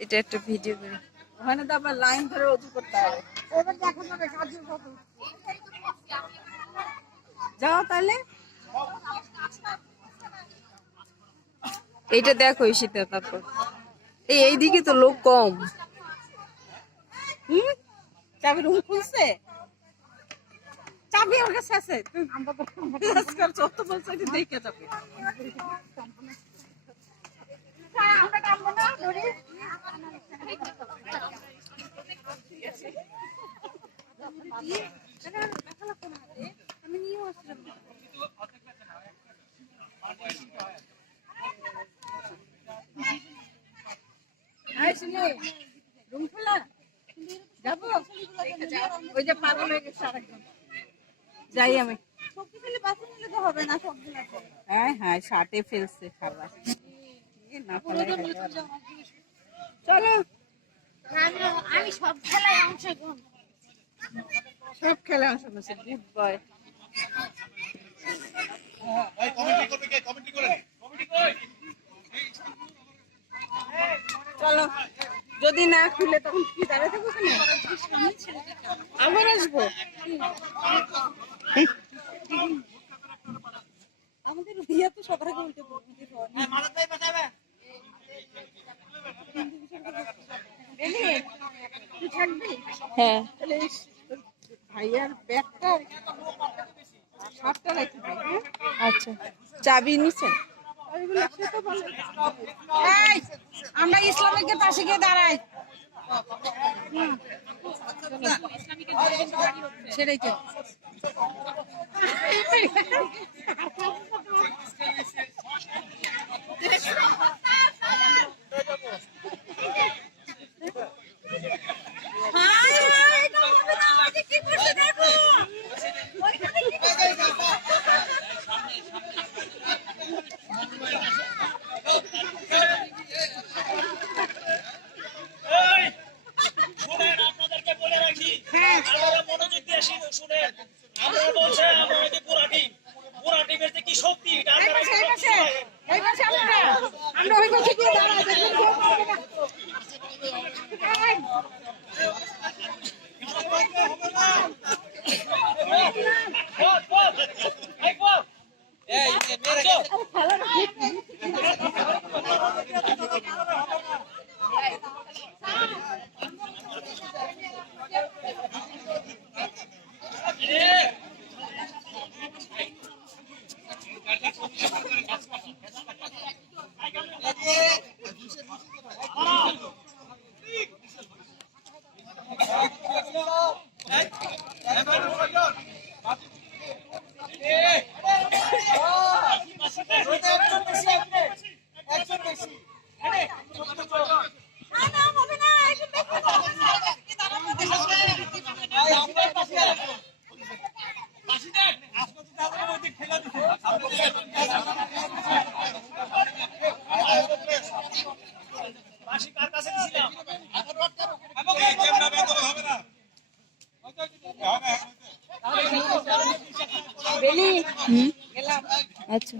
এটা একটা ভিডিও করে ওখানে তো আবার লাইন ধরে ওযু করতে হবে। এবার দেখা যাবে কাজের কত। যাও তাহলে। এইটা দেখো ঈশিতা। তারপর এইদিকে তো লোক কম। চাবি রুম খুলছে, চাবি ওর কাছে আছে। আজকাল যত বলছে দেখে যাবে। আমরা টানবো না ধরে। আমি নিয়েও আসলাম। রুম খোলা যাবো, ওই যে পাগল হয়ে গেছে আরেকজন। যাই আমি। হবে না সবগুলো। হ্যাঁ হ্যাঁ শার্টে ফেলছে খাবার না ফেলাই। চলো আমি সব খেলায় অংশগ্রহণ, সব খেলায় অংশ নিচ্ছে। Good boy. চলো, যদি না খুলে তখন কি দাঁড়াতে থাকবো কেন? আবার আসবো। আমাদের ইয়া তো সবার আগে উল্টে হ্যাঁ ভাইয়ার ব্যাগটা শার্টটা রেখে দিই। হ্যাঁ আচ্ছা, চাবি নিছেন? আমরা ইসলামিকের পাশে গিয়ে দাঁড়াই। সেটাই তো। আচ্ছা।